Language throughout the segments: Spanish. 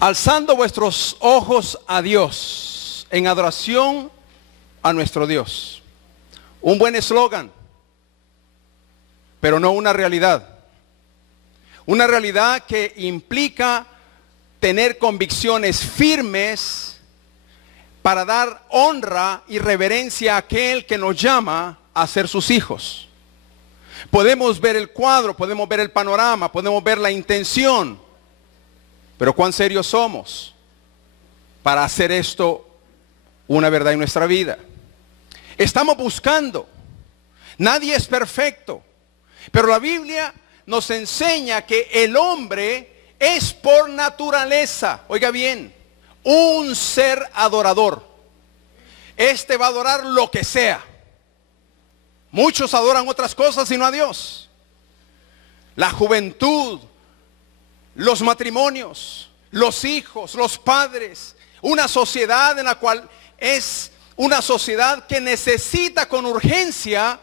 Alzando vuestros ojos a Dios en adoración a nuestro Dios. Un buen eslogan, pero no una realidad. Una realidad que implica tener convicciones firmes para dar honra y reverencia a aquel que nos llama a ser sus hijos. Podemos ver el cuadro, podemos ver el panorama, podemos ver la intención. Pero cuán serios somos para hacer esto una verdad en nuestra vida. Estamos buscando. Nadie es perfecto. Pero la Biblia nos enseña que el hombre es por naturaleza, oiga bien, un ser adorador. Este va a adorar lo que sea. Muchos adoran otras cosas y no a Dios. La juventud, los matrimonios, los hijos, los padres, una sociedad en la cual es una sociedad que necesita con urgencia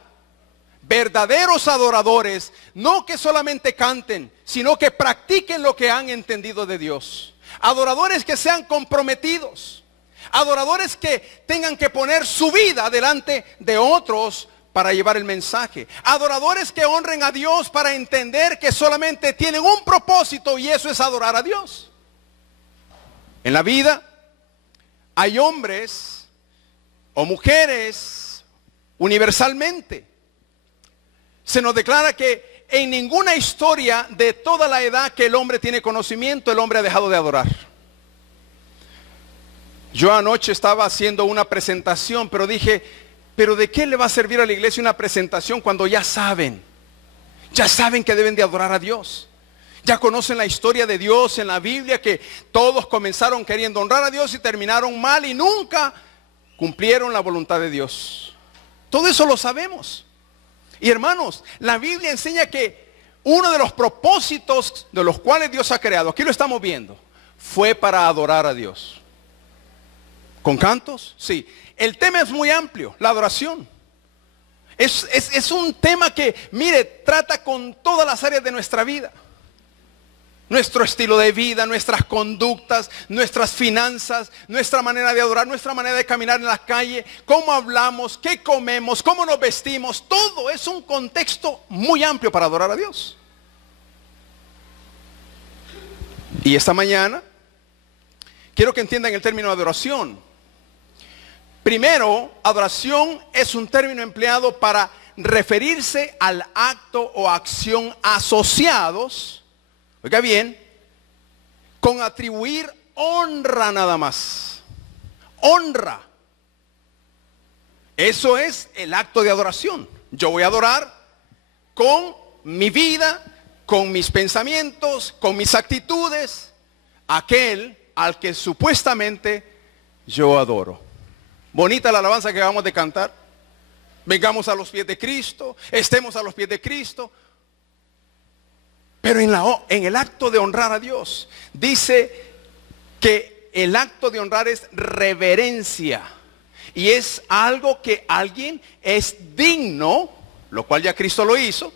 verdaderos adoradores, no que solamente canten, sino que practiquen lo que han entendido de Dios. Adoradores que sean comprometidos, adoradores que tengan que poner su vida delante de otros para llevar el mensaje. Adoradores que honren a Dios para entender que solamente tienen un propósito y eso es adorar a Dios. En la vida hay hombres o mujeres universalmente. Se nos declara que en ninguna historia de toda la edad que el hombre tiene conocimiento, el hombre ha dejado de adorar. Yo anoche estaba haciendo una presentación, pero dije, ¿pero de qué le va a servir a la iglesia una presentación cuando ya saben que deben de adorar a Dios? Ya conocen la historia de Dios en la Biblia, que todos comenzaron queriendo honrar a Dios y terminaron mal y nunca cumplieron la voluntad de Dios. Todo eso lo sabemos. Y hermanos, la Biblia enseña que uno de los propósitos de los cuales Dios ha creado, aquí lo estamos viendo, fue para adorar a Dios. ¿Con cantos? Sí. El tema es muy amplio, la adoración. Es un tema que, mire, trata con todas las áreas de nuestra vida. Nuestro estilo de vida, nuestras conductas, nuestras finanzas, nuestra manera de adorar, nuestra manera de caminar en la calle, cómo hablamos, qué comemos, cómo nos vestimos. Todo es un contexto muy amplio para adorar a Dios. Y esta mañana quiero que entiendan el término adoración. Primero, adoración es un término empleado para referirse al acto o acción asociados, oiga bien, con atribuir honra nada más. Honra. Eso es el acto de adoración. Yo voy a adorar con mi vida, con mis pensamientos, con mis actitudes, aquel al que supuestamente yo adoro. Bonita la alabanza que vamos de cantar. Vengamos a los pies de Cristo, estemos a los pies de Cristo. Pero en el acto de honrar a Dios, dice que el acto de honrar es reverencia. Y es algo que alguien es digno, lo cual ya Cristo lo hizo,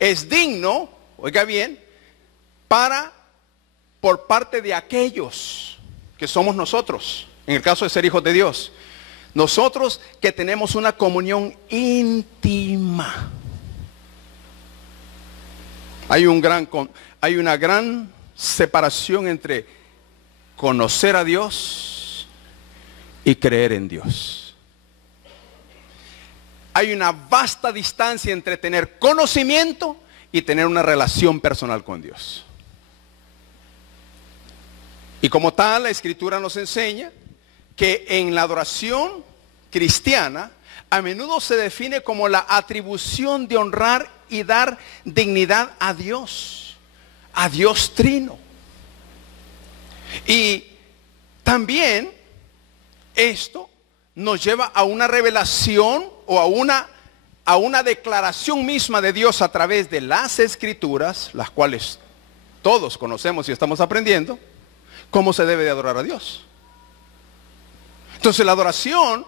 es digno, oiga bien, por parte de aquellos que somos nosotros, en el caso de ser hijos de Dios. Nosotros que tenemos una comunión íntima. Hay una gran separación entre conocer a Dios y creer en Dios. Hay una vasta distancia entre tener conocimiento y tener una relación personal con Dios. Y como tal, la Escritura nos enseña que en la adoración cristiana a menudo se define como la atribución de honrar y dar dignidad a Dios Trino. Y también esto nos lleva a una revelación o a una declaración misma de Dios a través de las Escrituras, las cuales todos conocemos y estamos aprendiendo, cómo se debe de adorar a Dios. Entonces la adoración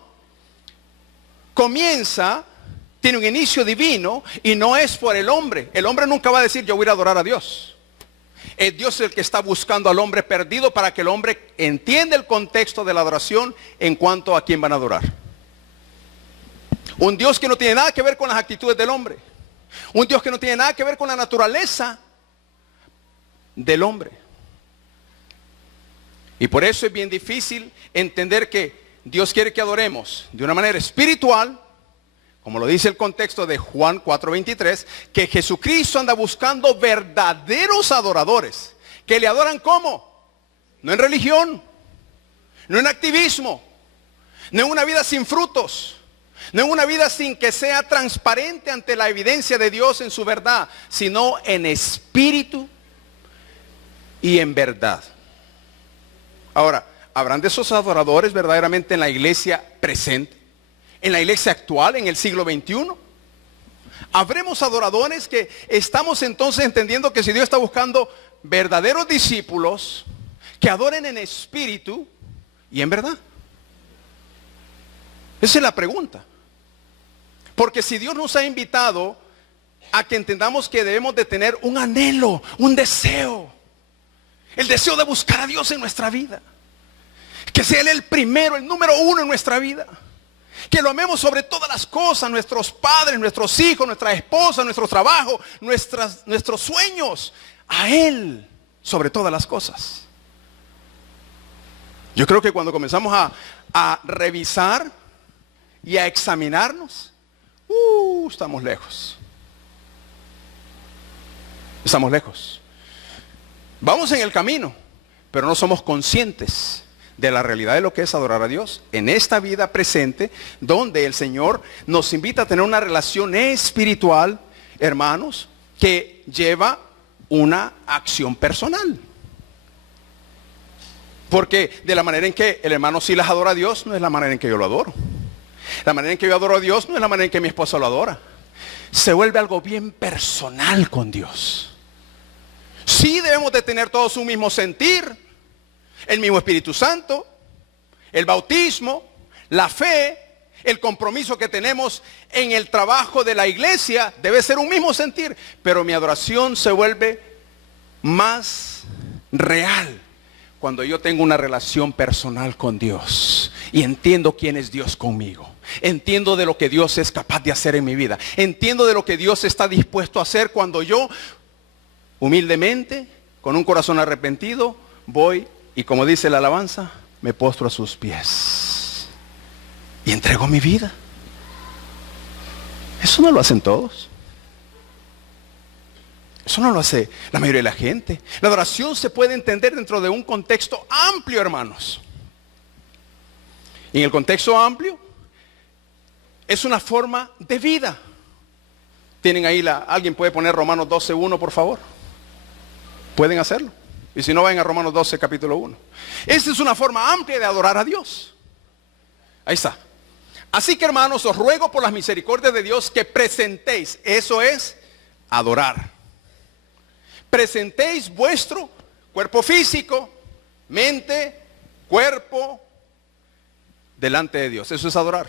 comienza, tiene un inicio divino y no es por el hombre. El hombre nunca va a decir yo voy a ir a adorar a Dios. Es Dios el que está buscando al hombre perdido para que el hombre entienda el contexto de la adoración en cuanto a quién van a adorar. Un Dios que no tiene nada que ver con las actitudes del hombre. Un Dios que no tiene nada que ver con la naturaleza del hombre. Y por eso es bien difícil entender que Dios quiere que adoremos de una manera espiritual, como lo dice el contexto de Juan 4:23, que Jesucristo anda buscando verdaderos adoradores, que le adoran ¿cómo? No en religión, no en activismo, no en una vida sin frutos, no en una vida sin que sea transparente ante la evidencia de Dios en su verdad, sino en espíritu y en verdad. Ahora, ¿habrán de esos adoradores verdaderamente en la iglesia presente? ¿En la iglesia actual, en el siglo XXI? ¿Habremos adoradores que estamos entonces entendiendo que si Dios está buscando verdaderos discípulos que adoren en espíritu y en verdad? Esa es la pregunta. Porque si Dios nos ha invitado a que entendamos que debemos de tener un anhelo, un deseo, el deseo de buscar a Dios en nuestra vida, que sea Él el primero, el número uno en nuestra vida, que lo amemos sobre todas las cosas, nuestros padres, nuestros hijos, nuestra esposa, nuestro trabajo, nuestros sueños, a Él sobre todas las cosas. Yo creo que cuando comenzamos a revisar y a examinarnos, estamos lejos. Estamos lejos. Vamos en el camino, pero no somos conscientes de la realidad de lo que es adorar a Dios en esta vida presente, donde el Señor nos invita a tener una relación espiritual, hermanos, que lleva una acción personal. Porque de la manera en que el hermano Silas adora a Dios, no es la manera en que yo lo adoro. La manera en que yo adoro a Dios no es la manera en que mi esposa lo adora. Se vuelve algo bien personal con Dios. Sí debemos de tener todos un mismo sentir, el mismo Espíritu Santo, el bautismo, la fe, el compromiso que tenemos en el trabajo de la iglesia, debe ser un mismo sentir, pero mi adoración se vuelve más real cuando yo tengo una relación personal con Dios y entiendo quién es Dios conmigo. Entiendo de lo que Dios es capaz de hacer en mi vida. Entiendo de lo que Dios está dispuesto a hacer cuando yo, humildemente, con un corazón arrepentido, voy y, como dice la alabanza, me postro a sus pies y entrego mi vida. Eso no lo hacen todos. Eso no lo hace la mayoría de la gente. La adoración se puede entender dentro de un contexto amplio, hermanos. Y en el contexto amplio es una forma de vida. Tienen ahí alguien puede poner Romanos 12:1, por favor. Pueden hacerlo. Y si no, vayan a Romanos 12, capítulo 1. Esta es una forma amplia de adorar a Dios. Ahí está. Así que, hermanos, os ruego por las misericordias de Dios que presentéis. Eso es adorar. Presentéis vuestro cuerpo físico, mente, cuerpo, delante de Dios. Eso es adorar.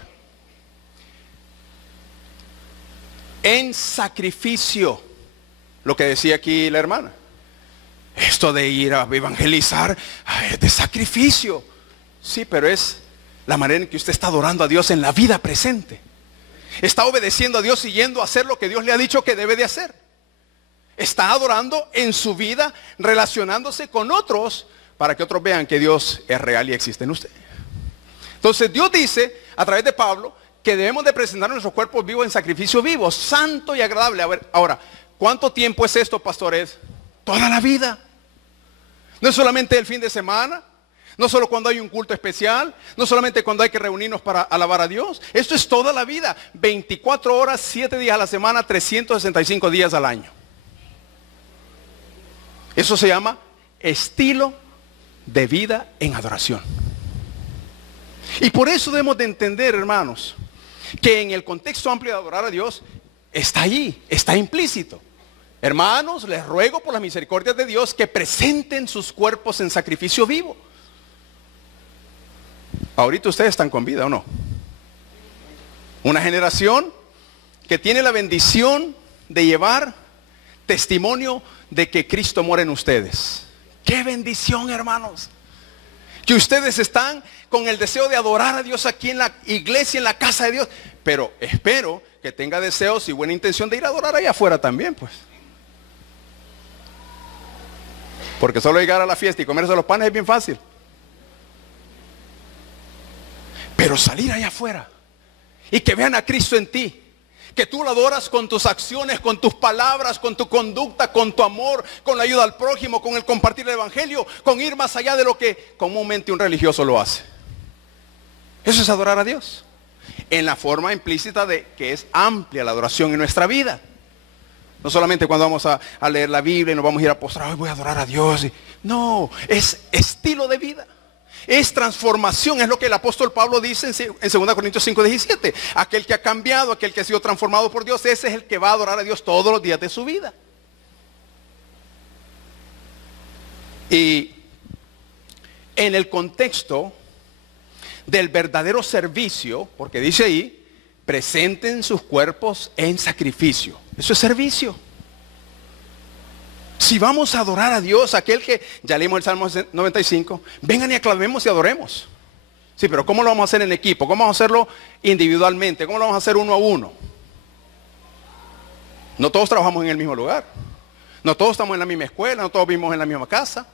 En sacrificio. Lo que decía aquí la hermana. Esto de ir a evangelizar es de sacrificio. Sí, pero es la manera en que usted está adorando a Dios en la vida presente. Está obedeciendo a Dios y yendo a hacer lo que Dios le ha dicho que debe de hacer. Está adorando en su vida, relacionándose con otros, para que otros vean que Dios es real y existe en usted. Entonces Dios dice, a través de Pablo, que debemos de presentar nuestros cuerpos vivos en sacrificio vivo, santo y agradable. A ver, ahora, ¿cuánto tiempo es esto, pastores? Toda la vida. No es solamente el fin de semana, no solo cuando hay un culto especial, no solamente cuando hay que reunirnos para alabar a Dios. Esto es toda la vida, 24 horas, 7 días a la semana, 365 días al año. Eso se llama estilo de vida en adoración. Y por eso debemos de entender, hermanos, que en el contexto amplio de adorar a Dios, está allí, está implícito. Hermanos, les ruego por las misericordias de Dios que presenten sus cuerpos en sacrificio vivo. Ahorita ustedes están con vida, ¿o no? Una generación que tiene la bendición de llevar testimonio de que Cristo mora en ustedes. ¡Qué bendición, hermanos! Que ustedes están con el deseo de adorar a Dios aquí en la iglesia, en la casa de Dios. Pero espero que tenga deseos y buena intención de ir a adorar allá afuera también, pues. Porque solo llegar a la fiesta y comerse los panes es bien fácil. Pero salir allá afuera y que vean a Cristo en ti. Que tú lo adoras con tus acciones, con tus palabras, con tu conducta, con tu amor, con la ayuda al prójimo, con el compartir el evangelio, con ir más allá de lo que comúnmente un religioso lo hace. Eso es adorar a Dios. En la forma implícita de que es amplia la adoración en nuestra vida. No solamente cuando vamos a leer la Biblia y nos vamos a ir a postrar, hoy voy a adorar a Dios. No, es estilo de vida. Es transformación, es lo que el apóstol Pablo dice en 2 Corintios 5:17. Aquel que ha cambiado, aquel que ha sido transformado por Dios, ese es el que va a adorar a Dios todos los días de su vida. Y en el contexto del verdadero servicio, porque dice ahí, presenten sus cuerpos en sacrificio. Eso es servicio. Si vamos a adorar a Dios, aquel que, ya leímos el Salmo 95, vengan y aclamemos y adoremos. Sí, pero ¿cómo lo vamos a hacer en equipo? ¿Cómo vamos a hacerlo individualmente? ¿Cómo lo vamos a hacer uno a uno? No todos trabajamos en el mismo lugar. No todos estamos en la misma escuela, no todos vivimos en la misma casa.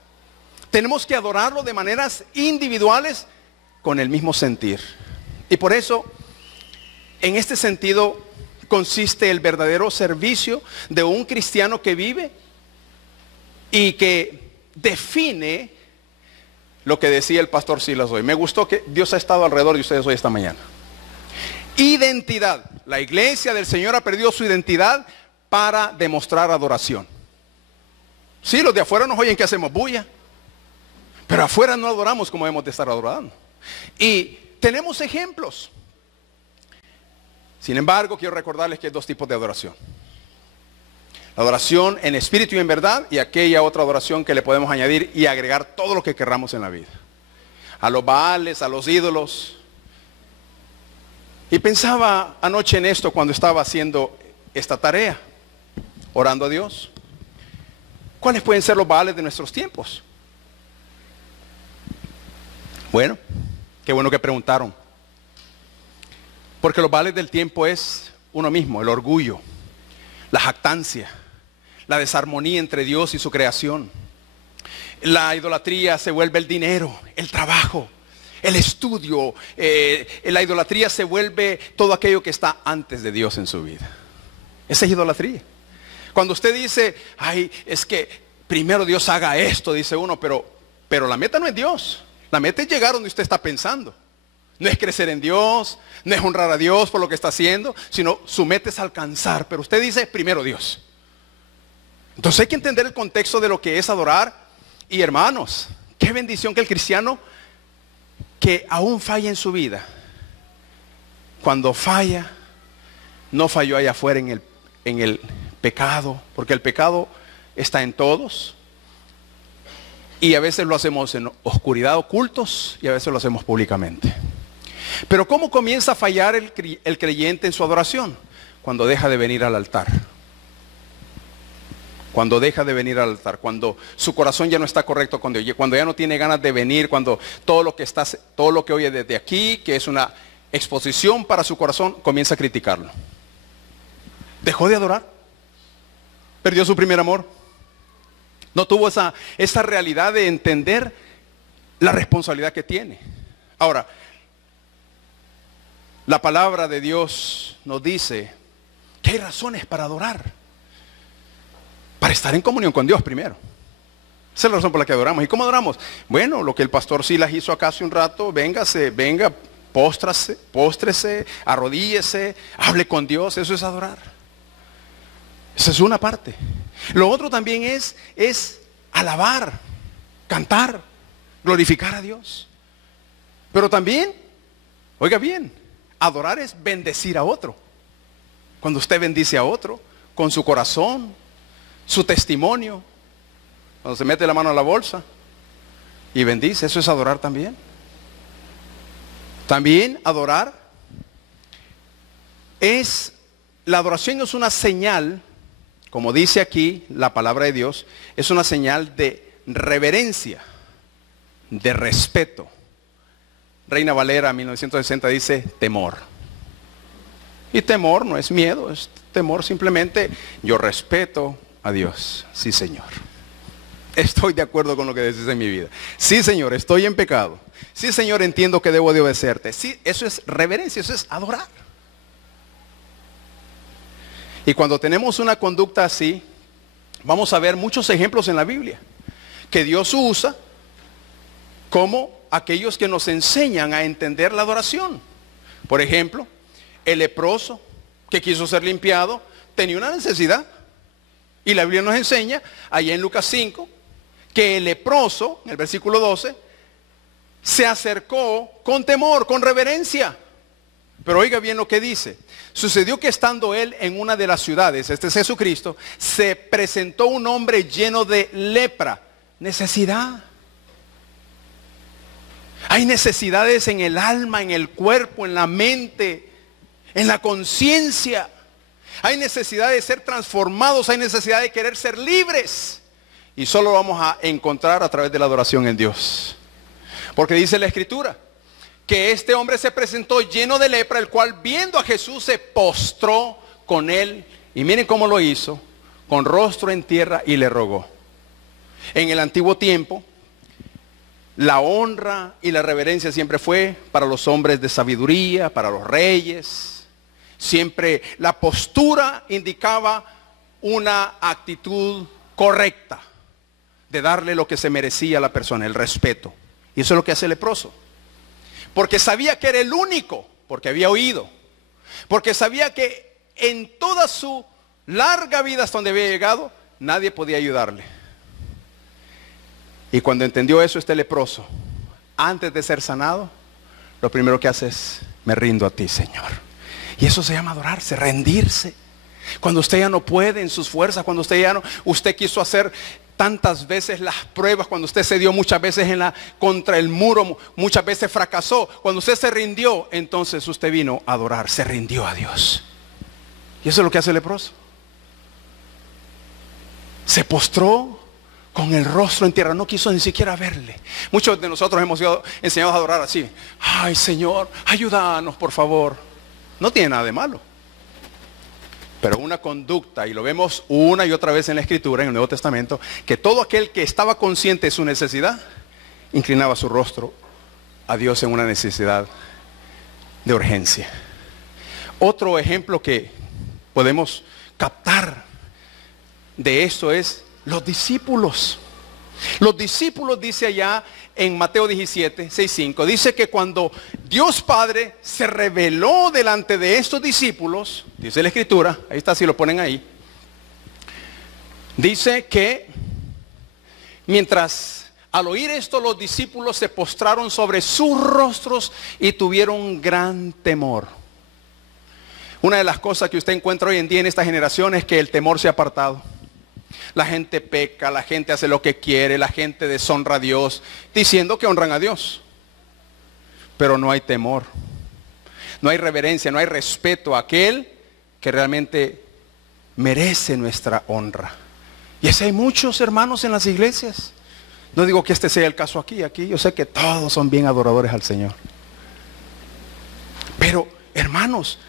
Tenemos que adorarlo de maneras individuales con el mismo sentir. Y por eso, en este sentido, consiste el verdadero servicio de un cristiano que vive y que define lo que decía el pastor Silas hoy. Me gustó que Dios ha estado alrededor de ustedes hoy esta mañana. Identidad. La iglesia del Señor ha perdido su identidad para demostrar adoración. Sí, los de afuera nos oyen que hacemos bulla, pero afuera no adoramos como debemos de estar adorando. Y tenemos ejemplos. Sin embargo, quiero recordarles que hay dos tipos de adoración. La adoración en espíritu y en verdad, y aquella otra adoración que le podemos añadir y agregar todo lo que querramos en la vida. A los baales, a los ídolos. Y pensaba anoche en esto cuando estaba haciendo esta tarea, orando a Dios. ¿Cuáles pueden ser los baales de nuestros tiempos? Bueno, qué bueno que preguntaron. Porque los baales del tiempo es uno mismo, el orgullo, la jactancia, la desarmonía entre Dios y su creación. La idolatría se vuelve el dinero, el trabajo, el estudio. La idolatría se vuelve todo aquello que está antes de Dios en su vida. Esa es idolatría. Cuando usted dice, ay, es que primero Dios haga esto, dice uno, pero la meta no es Dios. La meta es llegar donde usted está pensando. No es crecer en Dios, no es honrar a Dios por lo que está haciendo, sino su meta es alcanzar. Pero usted dice, primero Dios. Entonces hay que entender el contexto de lo que es adorar. Y hermanos, qué bendición que el cristiano que aún falla en su vida, cuando falla, no falló allá afuera en el pecado, porque el pecado está en todos. Y a veces lo hacemos en oscuridad, ocultos, y a veces lo hacemos públicamente. Pero ¿cómo comienza a fallar el creyente en su adoración? Cuando deja de venir al altar. Cuando deja de venir al altar, cuando su corazón ya no está correcto con Dios, cuando ya no tiene ganas de venir, cuando todo lo que oye desde aquí, que es una exposición para su corazón, comienza a criticarlo. Dejó de adorar. Perdió su primer amor. No tuvo esa realidad de entender la responsabilidad que tiene. Ahora, la palabra de Dios nos dice que hay razones para adorar. Para estar en comunión con Dios primero. Esa es la razón por la que adoramos. ¿Y cómo adoramos? Bueno, lo que el pastor Silas hizo acá hace un rato, venga, póstrese, arrodíllese, hable con Dios, eso es adorar. Esa es una parte. Lo otro también es alabar, cantar, glorificar a Dios. Pero también, oiga bien, adorar es bendecir a otro. Cuando usted bendice a otro, con su corazón, su testimonio, cuando se mete la mano a la bolsa y bendice, eso es adorar también. También adorar La adoración es una señal, como dice aquí la palabra de Dios, es una señal de reverencia, de respeto. Reina Valera 1960 dice temor. Y temor no es miedo, es temor simplemente, yo respeto a Dios. Sí, Señor. Estoy de acuerdo con lo que decís en mi vida. Sí, Señor, estoy en pecado. Sí, Señor, entiendo que debo de obedecerte. Sí, eso es reverencia, eso es adorar. Y cuando tenemos una conducta así, vamos a ver muchos ejemplos en la Biblia que Dios usa como aquellos que nos enseñan a entender la adoración. Por ejemplo, el leproso que quiso ser limpiado tenía una necesidad. Y la Biblia nos enseña, allá en Lucas 5, que el leproso, en el versículo 12, se acercó con temor, con reverencia. Pero oiga bien lo que dice. Sucedió que estando él en una de las ciudades, este es Jesucristo, se presentó un hombre lleno de lepra. Necesidad. Hay necesidades en el alma, en el cuerpo, en la mente, en la conciencia. Hay necesidad de ser transformados, hay necesidad de querer ser libres. Y solo vamos a encontrar a través de la adoración en Dios. Porque dice la Escritura que este hombre se presentó lleno de lepra, el cual viendo a Jesús se postró con él. Y miren cómo lo hizo, con rostro en tierra, y le rogó. En el antiguo tiempo, la honra y la reverencia siempre fue para los hombres de sabiduría, para los reyes. Siempre la postura indicaba una actitud correcta de darle lo que se merecía a la persona, el respeto. Y eso es lo que hace el leproso. Porque sabía que era el único, porque había oído. Porque sabía que en toda su larga vida hasta donde había llegado, nadie podía ayudarle. Y cuando entendió eso, este leproso, antes de ser sanado, lo primero que hace es, me rindo a ti, Señor. Y eso se llama adorarse, rendirse. Cuando usted ya no puede en sus fuerzas, cuando usted quiso hacer tantas veces las pruebas, cuando usted se dio muchas veces contra el muro, muchas veces fracasó. Cuando usted se rindió, entonces usted vino a adorar, se rindió a Dios. Y eso es lo que hace el leproso. Se postró con el rostro en tierra, no quiso ni siquiera verle. Muchos de nosotros hemos sido enseñados a adorar así. Ay, Señor, ayúdanos, por favor. No tiene nada de malo. Pero una conducta, y lo vemos una y otra vez en la Escritura, en el Nuevo Testamento, que todo aquel que estaba consciente de su necesidad, inclinaba su rostro a Dios en una necesidad de urgencia. Otro ejemplo que podemos captar de esto es los discípulos. Los discípulos, dice allá en Mateo 17, 6-5, dice que cuando Dios Padre se reveló delante de estos discípulos, dice la Escritura, ahí está, si lo ponen ahí, dice que mientras al oír esto los discípulos se postraron sobre sus rostros y tuvieron gran temor. Una de las cosas que usted encuentra hoy en día en esta generación es que el temor se ha apartado. La gente peca, la gente hace lo que quiere, la gente deshonra a Dios, diciendo que honran a Dios. Pero no hay temor, no hay reverencia, no hay respeto a aquel que realmente merece nuestra honra. Y así hay muchos hermanos en las iglesias. No digo que este sea el caso aquí yo sé que todos son bien adoradores al Señor. Pero, hermanos,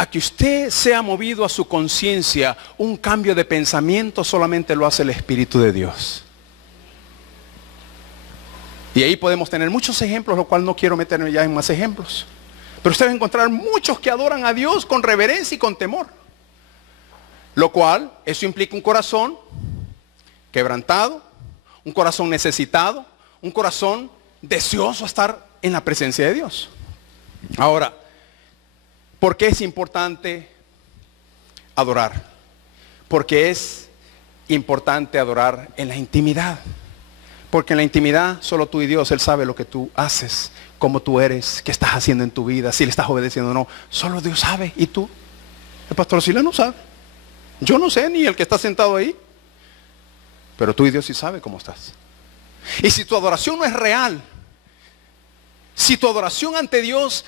a que usted sea movido a su conciencia, un cambio de pensamiento solamente lo hace el Espíritu de Dios. Y ahí podemos tener muchos ejemplos, lo cual no quiero meterme ya en más ejemplos. Pero usted va a encontrar muchos que adoran a Dios con reverencia y con temor. Lo cual, eso implica un corazón quebrantado, un corazón necesitado, un corazón deseoso de estar en la presencia de Dios. Ahora, ¿por qué es importante adorar? Porque es importante adorar en la intimidad. Porque en la intimidad solo tú y Dios, Él sabe lo que tú haces, cómo tú eres, qué estás haciendo en tu vida, si le estás obedeciendo o no. Solo Dios sabe. ¿Y tú? El pastor Silas no sabe. Yo no sé, ni el que está sentado ahí. Pero tú y Dios sí sabe cómo estás. Y si tu adoración no es real, si tu adoración ante Dios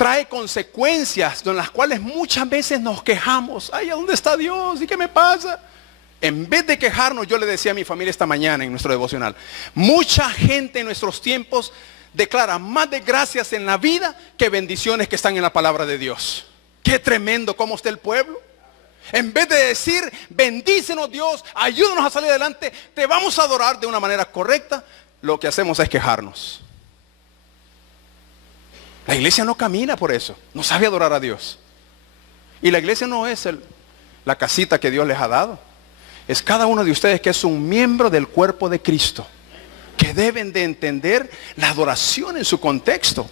trae consecuencias en las cuales muchas veces nos quejamos. Ay, ¿a dónde está Dios? ¿Y qué me pasa? En vez de quejarnos, yo le decía a mi familia esta mañana en nuestro devocional, mucha gente en nuestros tiempos declara más desgracias en la vida que bendiciones que están en la palabra de Dios. Qué tremendo cómo está el pueblo. En vez de decir, bendícenos Dios, ayúdanos a salir adelante, te vamos a adorar de una manera correcta, lo que hacemos es quejarnos. La iglesia no camina por eso, no sabe adorar a Dios. Y la iglesia no es la casita que Dios les ha dado. Es cada uno de ustedes que es un miembro del cuerpo de Cristo, que deben de entender la adoración en su contexto.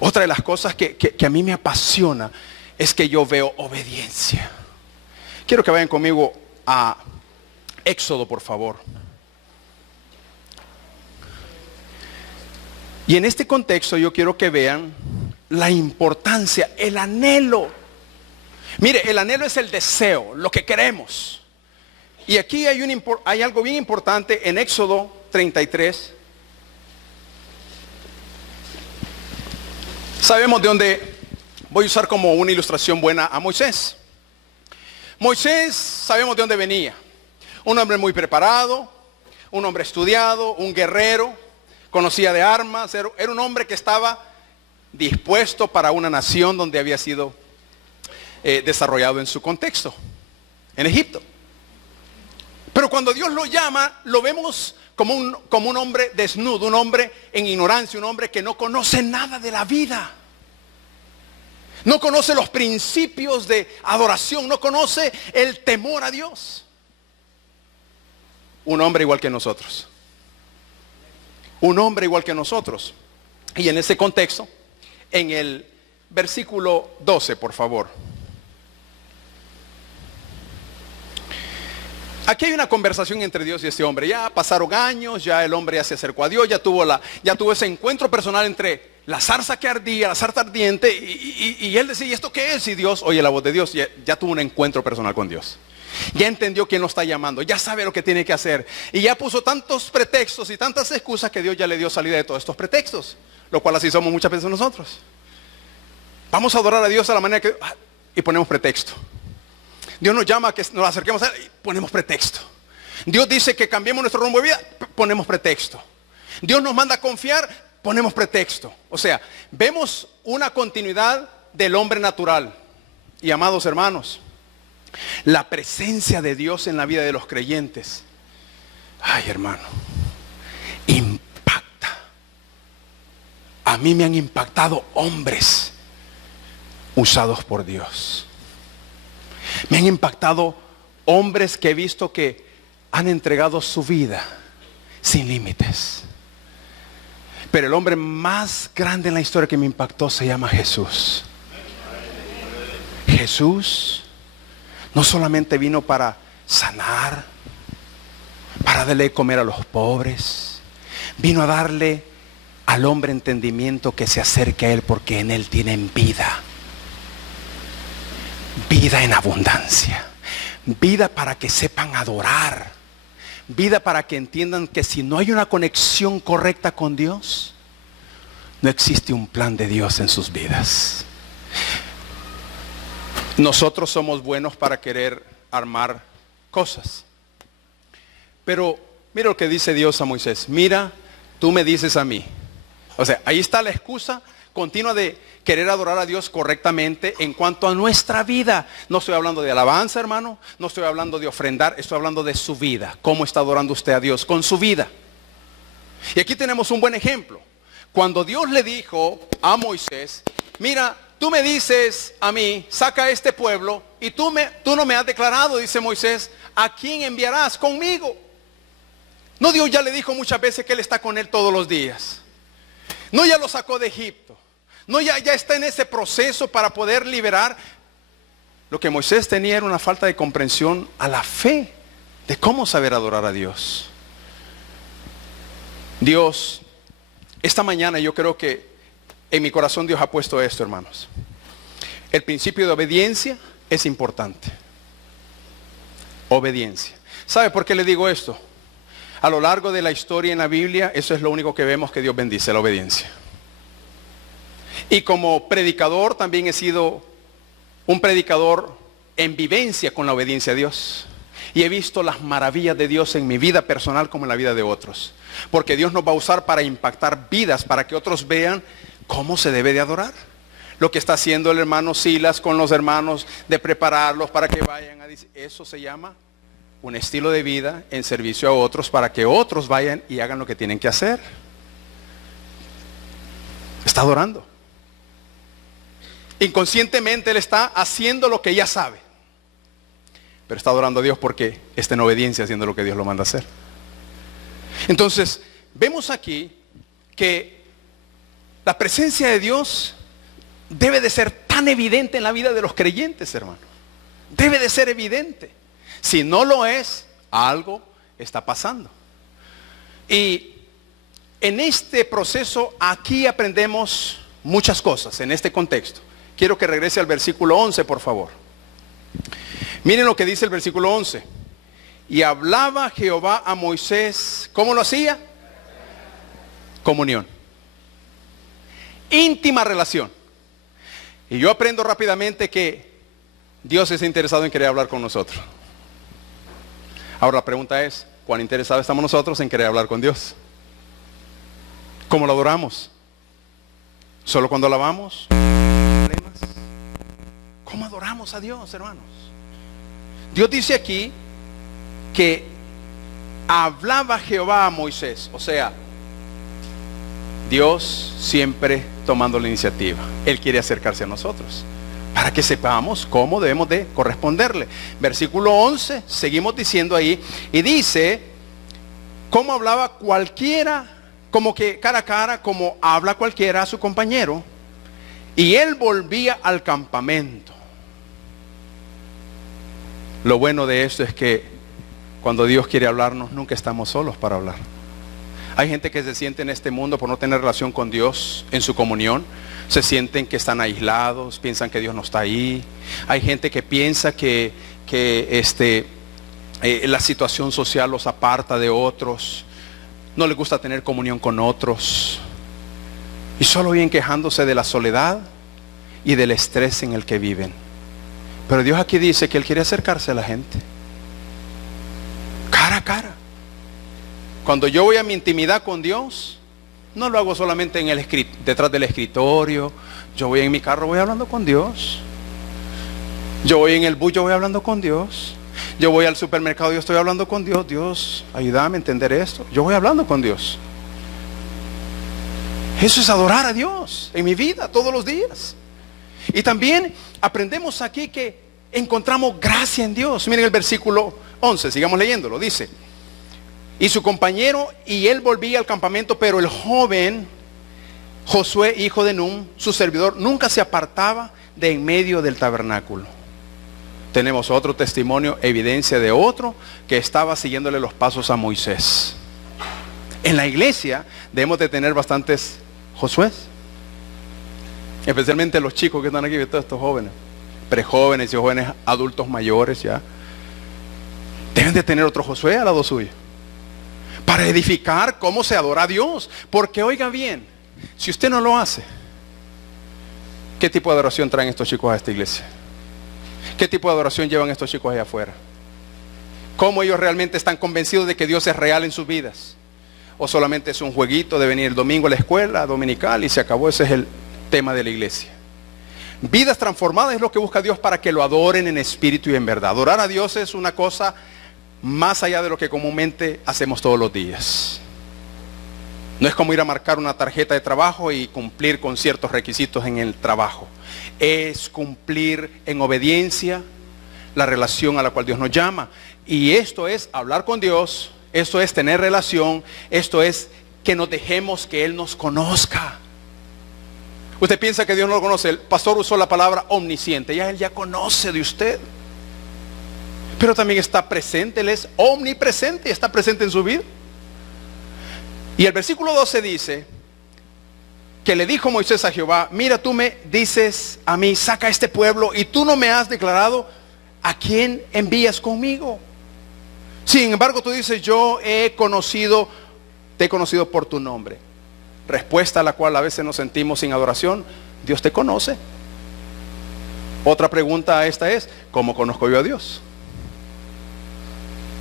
Otra de las cosas que a mí me apasiona es que yo veo obediencia. Quiero que vayan conmigo a Éxodo, por favor. Y en este contexto yo quiero que vean la importancia, el anhelo. Mire, el anhelo es el deseo, lo que queremos. Y aquí hay algo bien importante en Éxodo 33. Sabemos de dónde voy a usar como una ilustración buena a Moisés. Moisés, sabemos de dónde venía. Un hombre muy preparado, un hombre estudiado, un guerrero, conocía de armas, era un hombre que estaba dispuesto para una nación donde había sido desarrollado en su contexto, en Egipto. Pero cuando Dios lo llama, lo vemos como un hombre desnudo, un hombre en ignorancia, un hombre que no conoce nada de la vida. No conoce los principios de adoración, no conoce el temor a Dios. Un hombre igual que nosotros. Un hombre igual que nosotros. Y en ese contexto, en el versículo 12, por favor. Aquí hay una conversación entre Dios y este hombre. Ya pasaron años, ya el hombre ya se acercó a Dios, ya tuvo ese encuentro personal entre la zarza que ardía, la zarza ardiente, y él decía, ¿y esto qué es? Y Dios oye la voz de Dios, ya tuvo un encuentro personal con Dios. Ya entendió quién lo está llamando, ya sabe lo que tiene que hacer. Y ya puso tantos pretextos y tantas excusas que Dios ya le dio salida de todos estos pretextos. Lo cual así somos muchas veces nosotros. Vamos a adorar a Dios a la manera que... y ponemos pretexto. Dios nos llama a que nos acerquemos a Él y ponemos pretexto. Dios dice que cambiemos nuestro rumbo de vida, ponemos pretexto. Dios nos manda a confiar, ponemos pretexto. O sea, vemos una continuidad del hombre natural. Y amados hermanos, la presencia de Dios en la vida de los creyentes, ay hermano, impacta. A mí me han impactado hombres usados por Dios. Me han impactado hombres que he visto que han entregado su vida sin límites. Pero el hombre más grande en la historia que me impactó se llama Jesús. Jesús no solamente vino para sanar, para darle de comer a los pobres, vino a darle al hombre entendimiento que se acerque a Él porque en Él tienen vida. Vida en abundancia. Vida para que sepan adorar. Vida para que entiendan que si no hay una conexión correcta con Dios, no existe un plan de Dios en sus vidas. Nosotros somos buenos para querer armar cosas. Pero mira lo que dice Dios a Moisés. Mira, tú me dices a mí. O sea, ahí está la excusa continua de querer adorar a Dios correctamente en cuanto a nuestra vida. No estoy hablando de alabanza, hermano. No estoy hablando de ofrendar. Estoy hablando de su vida. ¿Cómo está adorando usted a Dios? Con su vida. Y aquí tenemos un buen ejemplo. Cuando Dios le dijo a Moisés, mira, tú me dices a mí, saca a este pueblo, y tú no me has declarado, dice Moisés, ¿a quién enviarás conmigo? No, Dios ya le dijo muchas veces que Él está con él todos los días. No, ya lo sacó de Egipto. No, ya está en ese proceso para poder liberar. Lo que Moisés tenía era una falta de comprensión a la fe de cómo saber adorar a Dios. Dios, esta mañana yo creo que en mi corazón Dios ha puesto esto, hermanos. El principio de obediencia es importante. Obediencia. ¿Sabe por qué le digo esto? A lo largo de la historia en la Biblia, eso es lo único que vemos que Dios bendice, la obediencia. Y como predicador también he sido un predicador en vivencia con la obediencia a Dios. Y he visto las maravillas de Dios en mi vida personal como en la vida de otros. Porque Dios nos va a usar para impactar vidas, para que otros vean cómo se debe de adorar. Lo que está haciendo el hermano Silas con los hermanos, de prepararlos para que vayan a decir, eso se llama un estilo de vida en servicio a otros, para que otros vayan y hagan lo que tienen que hacer. Está adorando. Inconscientemente él está haciendo lo que ya sabe, pero está adorando a Dios porque está en obediencia haciendo lo que Dios lo manda a hacer. Entonces, vemos aquí que la presencia de Dios debe de ser tan evidente en la vida de los creyentes, hermano. Debe de ser evidente. Si no lo es, algo está pasando. Y en este proceso, aquí aprendemos muchas cosas, en este contexto. Quiero que regrese al versículo 11, por favor. Miren lo que dice el versículo 11. Y hablaba Jehová a Moisés, ¿cómo lo hacía? Comunión. Íntima relación. Y yo aprendo rápidamente que Dios está interesado en querer hablar con nosotros. Ahora la pregunta es, ¿cuán interesados estamos nosotros en querer hablar con Dios? ¿Cómo lo adoramos? ¿Solo cuando alabamos? ¿Cómo adoramos a Dios, hermanos? Dios dice aquí que hablaba Jehová a Moisés. O sea, Dios siempre tomando la iniciativa. Él quiere acercarse a nosotros para que sepamos cómo debemos de corresponderle. Versículo 11, seguimos diciendo ahí, y dice, cómo hablaba cualquiera, como que cara a cara, como habla cualquiera a su compañero, y él volvía al campamento. Lo bueno de esto es que cuando Dios quiere hablarnos, nunca estamos solos para hablar. Hay gente que se siente en este mundo por no tener relación con Dios en su comunión. Se sienten que están aislados, piensan que Dios no está ahí. Hay gente que piensa que la situación social los aparta de otros. No les gusta tener comunión con otros. Y solo viven quejándose de la soledad y del estrés en el que viven. Pero Dios aquí dice que Él quiere acercarse a la gente. Cara a cara. Cuando yo voy a mi intimidad con Dios, no lo hago solamente detrás del escritorio. Yo voy en mi carro, voy hablando con Dios. Yo voy en el bus, yo voy hablando con Dios. Yo voy al supermercado, yo estoy hablando con Dios. Dios, ayúdame a entender esto. Yo voy hablando con Dios. Eso es adorar a Dios en mi vida todos los días. Y también aprendemos aquí que encontramos gracia en Dios. Miren el versículo 11, sigamos leyéndolo. Dice, y su compañero y él volvía al campamento, pero el joven Josué, hijo de Nun, su servidor, nunca se apartaba de en medio del tabernáculo. Tenemos otro testimonio, evidencia de otro que estaba siguiéndole los pasos a Moisés. En la iglesia debemos de tener bastantes Josué, especialmente los chicos que están aquí, todos estos jóvenes, prejóvenes y jóvenes adultos mayores ya. Deben de tener otro Josué al lado suyo, para edificar cómo se adora a Dios. Porque oiga bien, si usted no lo hace, ¿qué tipo de adoración traen estos chicos a esta iglesia? ¿Qué tipo de adoración llevan estos chicos allá afuera? ¿Cómo ellos realmente están convencidos de que Dios es real en sus vidas? ¿O solamente es un jueguito de venir el domingo a la escuela dominical y se acabó? Ese es el tema de la iglesia. Vidas transformadas es lo que busca Dios para que lo adoren en espíritu y en verdad. Adorar a Dios es una cosa más allá de lo que comúnmente hacemos todos los días. No es como ir a marcar una tarjeta de trabajo y cumplir con ciertos requisitos en el trabajo. Es cumplir en obediencia la relación a la cual Dios nos llama. Y esto es hablar con Dios, esto es tener relación, esto es que nos dejemos que Él nos conozca. Usted piensa que Dios no lo conoce. El pastor usó la palabra omnisciente. Ya Él ya conoce de usted. Pero también está presente. Él es omnipresente y está presente en su vida. Y el versículo 12 dice que le dijo Moisés a Jehová: mira, tú me dices a mí, saca a este pueblo, y tú no me has declarado a quién envías conmigo. Sin embargo, tú dices, yo te he conocido por tu nombre. Respuesta a la cual a veces nos sentimos sin adoración. Dios te conoce. Otra pregunta a esta es, ¿cómo conozco yo a Dios?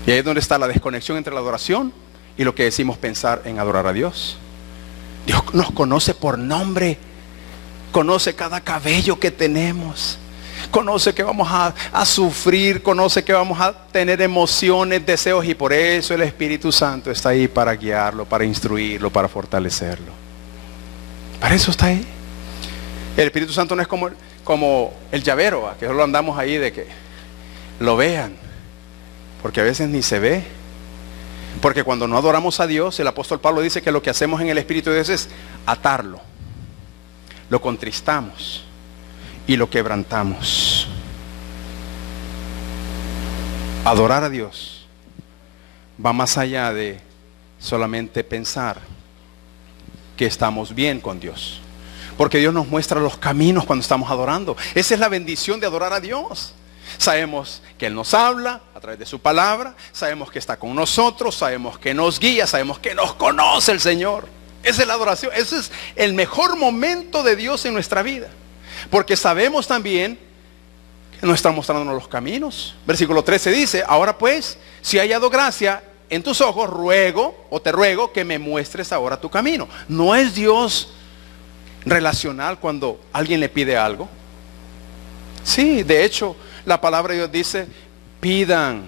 Y ahí es donde está la desconexión entre la adoración y lo que decimos pensar en adorar a Dios. Dios nos conoce por nombre, conoce cada cabello que tenemos, conoce que vamos a sufrir, conoce que vamos a tener emociones, deseos, y por eso el Espíritu Santo está ahí para guiarlo, para instruirlo, para fortalecerlo. Para eso está ahí. El Espíritu Santo no es como el llavero, que solo andamos ahí de que lo vean, porque a veces ni se ve. Porque cuando no adoramos a Dios, el apóstol Pablo dice que lo que hacemos en el Espíritu de Dios es atarlo, lo contristamos y lo quebrantamos. Adorar a Dios va más allá de solamente pensar que estamos bien con Dios, porque Dios nos muestra los caminos cuando estamos adorando. Esa es la bendición de adorar a Dios. Sabemos que Él nos habla a través de su palabra, sabemos que está con nosotros, sabemos que nos guía, sabemos que nos conoce el Señor. Esa es la adoración, ese es el mejor momento de Dios en nuestra vida, porque sabemos también que nos está mostrándonos los caminos. Versículo 13 dice, ahora pues, si he hallado gracia en tus ojos, te ruego que me muestres ahora tu camino. ¿No es Dios relacional cuando alguien le pide algo? Sí, de hecho, la palabra de Dios dice, pidan,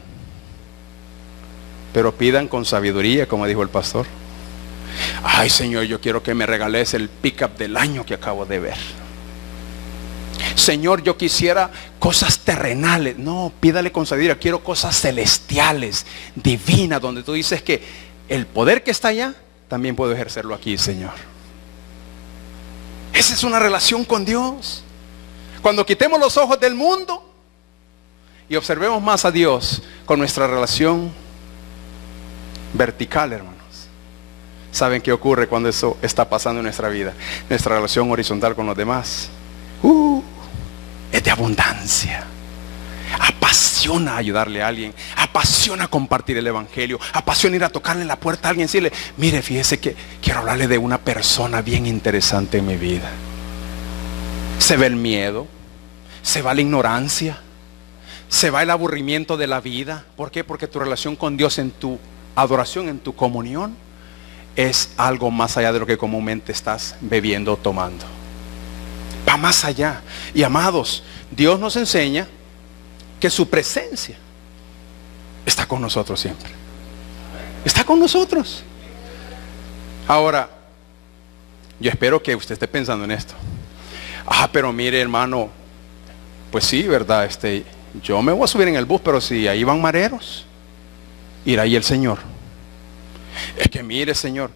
pero pidan con sabiduría, como dijo el pastor. Ay, Señor, yo quiero que me regales el pick-up del año que acabo de ver. Señor, yo quisiera cosas terrenales. No, pídale con sabiduría. Quiero cosas celestiales, divinas, donde tú dices que el poder que está allá, también puedo ejercerlo aquí, Señor. Esa es una relación con Dios. Cuando quitemos los ojos del mundo y observemos más a Dios con nuestra relación vertical, hermanos, ¿saben qué ocurre cuando eso está pasando en nuestra vida? Nuestra relación horizontal con los demás es de abundancia. Apasiona ayudarle a alguien, apasiona compartir el evangelio, apasiona ir a tocarle la puerta a alguien y decirle, mire, fíjese que quiero hablarle de una persona bien interesante en mi vida. Se ve el miedo, se va la ignorancia, se va el aburrimiento de la vida. ¿Por qué? Porque tu relación con Dios, en tu adoración, en tu comunión, es algo más allá de lo que comúnmente estás bebiendo o tomando. Va más allá. Y amados, Dios nos enseña que su presencia está con nosotros siempre. Está con nosotros. Ahora, yo espero que usted esté pensando en esto. Pero mire, hermano, pues sí, verdad, yo me voy a subir en el bus, pero si ahí van mareros, irá ahí el Señor. Es que mire, Señor,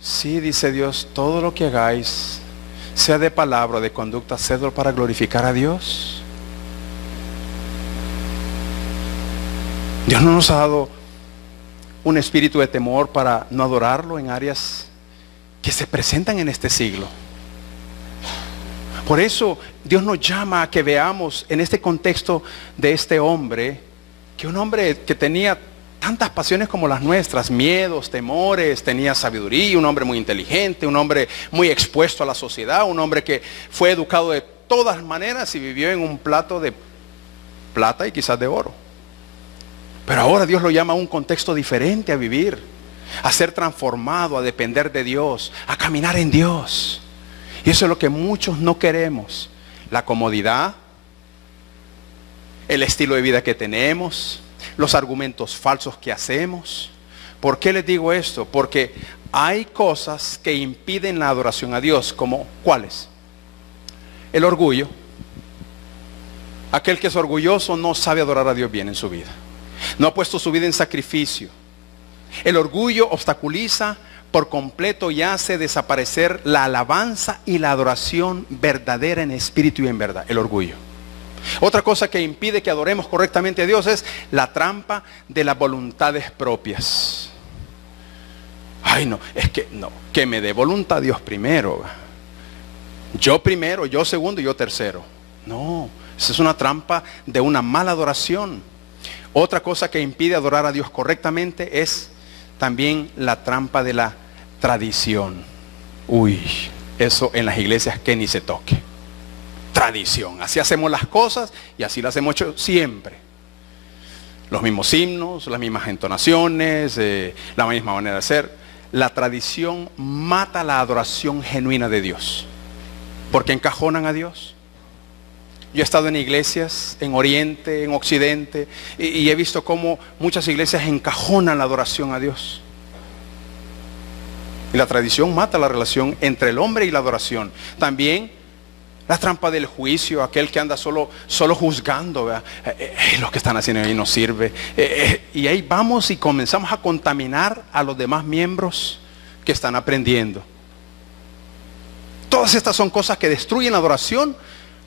sí, dice Dios, todo lo que hagáis, sea de palabra o de conducta, hacedlo para glorificar a Dios. Dios no nos ha dado un espíritu de temor para no adorarlo en áreas que se presentan en este siglo. Por eso Dios nos llama a que veamos en este contexto de este hombre, que un hombre que tenía tantas pasiones como las nuestras, miedos, temores, tenía sabiduría, un hombre muy inteligente, un hombre muy expuesto a la sociedad, un hombre que fue educado de todas maneras y vivió en un plato de plata y quizás de oro. Pero ahora Dios lo llama a un contexto diferente a vivir, a ser transformado, a depender de Dios, a caminar en Dios. Y eso es lo que muchos no queremos. La comodidad, el estilo de vida que tenemos, los argumentos falsos que hacemos. ¿Por qué les digo esto? Porque hay cosas que impiden la adoración a Dios, como ¿cuáles? El orgullo. Aquel que es orgulloso no sabe adorar a Dios bien en su vida. No ha puesto su vida en sacrificio. El orgullo obstaculiza por completo y hace desaparecer la alabanza y la adoración verdadera en espíritu y en verdad. El orgullo. Otra cosa que impide que adoremos correctamente a Dios es la trampa de las voluntades propias. Ay, no, es que no, que me dé voluntad Dios primero. Yo primero, yo segundo y yo tercero. No, esa es una trampa de una mala adoración. Otra cosa que impide adorar a Dios correctamente es también la trampa de la tradición. Uy, eso en las iglesias que ni se toque. tradición. Así hacemos las cosas y así las hemos hecho siempre. Los mismos himnos, las mismas entonaciones, la misma manera de ser. La tradición mata la adoración genuina de Dios, porque encajonan a Dios. Yo he estado en iglesias, en Oriente, en Occidente, y he visto cómo muchas iglesias encajonan la adoración a Dios. Y la tradición mata la relación entre el hombre y la adoración. También la trampa del juicio, aquel que anda solo juzgando, lo que están haciendo ahí no sirve. Y ahí vamos y comenzamos a contaminar a los demás miembros que están aprendiendo. Todas estas son cosas que destruyen la adoración,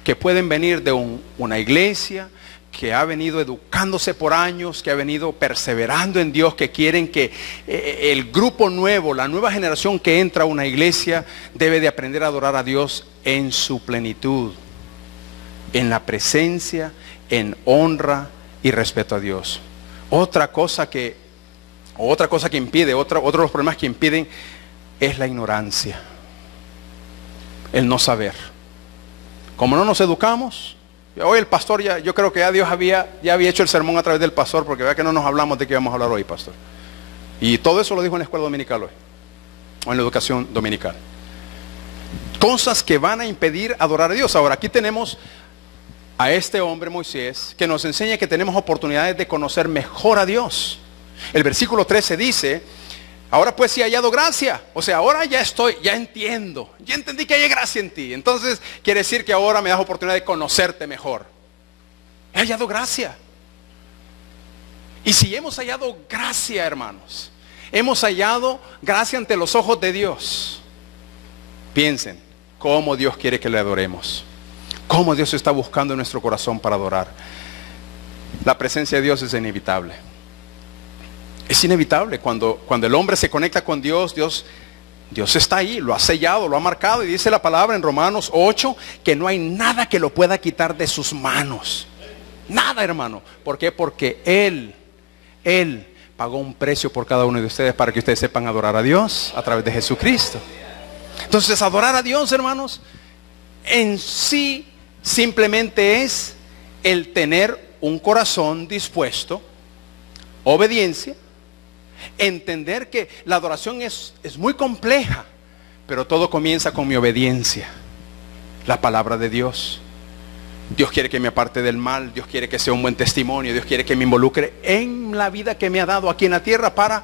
que pueden venir de una iglesia que ha venido educándose por años, que ha venido perseverando en Dios, que quieren que el grupo nuevo, la nueva generación que entra a una iglesia, debe de aprender a adorar a Dios en su plenitud, en la presencia, en honra y respeto a Dios. Otra cosa que impide, otro de los problemas que impiden es la ignorancia, el no saber. Como no nos educamos, hoy el pastor yo creo que ya Dios había hecho el sermón a través del pastor, porque vea que no nos hablamos de qué íbamos a hablar hoy, pastor. Y todo eso lo dijo en la escuela dominical hoy, o en la educación dominical. Cosas que van a impedir adorar a Dios. Ahora aquí tenemos a este hombre Moisés, que nos enseña que tenemos oportunidades de conocer mejor a Dios. El versículo 13 dice: ahora pues si he hallado gracia, o sea, ahora ya entiendo, ya entendí que hay gracia en ti. Entonces quiere decir que ahora me das oportunidad de conocerte mejor. He hallado gracia. Y si hemos hallado gracia, hermanos, hemos hallado gracia ante los ojos de Dios, piensen cómo Dios quiere que le adoremos, cómo Dios está buscando en nuestro corazón para adorar. La presencia de Dios es inevitable. Es inevitable. Cuando el hombre se conecta con Dios, Dios está ahí, lo ha sellado, lo ha marcado. Y dice la palabra en Romanos 8 que no hay nada que lo pueda quitar de sus manos. Nada, hermano. ¿Por qué? Porque Él pagó un precio por cada uno de ustedes para que ustedes sepan adorar a Dios a través de Jesucristo. Entonces, adorar a Dios, hermanos, en sí simplemente es el tener un corazón dispuesto, obediencia, entender que la adoración es muy compleja, pero todo comienza con mi obediencia. La palabra de Dios. Dios quiere que me aparte del mal, Dios quiere que sea un buen testimonio, Dios quiere que me involucre en la vida que me ha dado aquí en la tierra para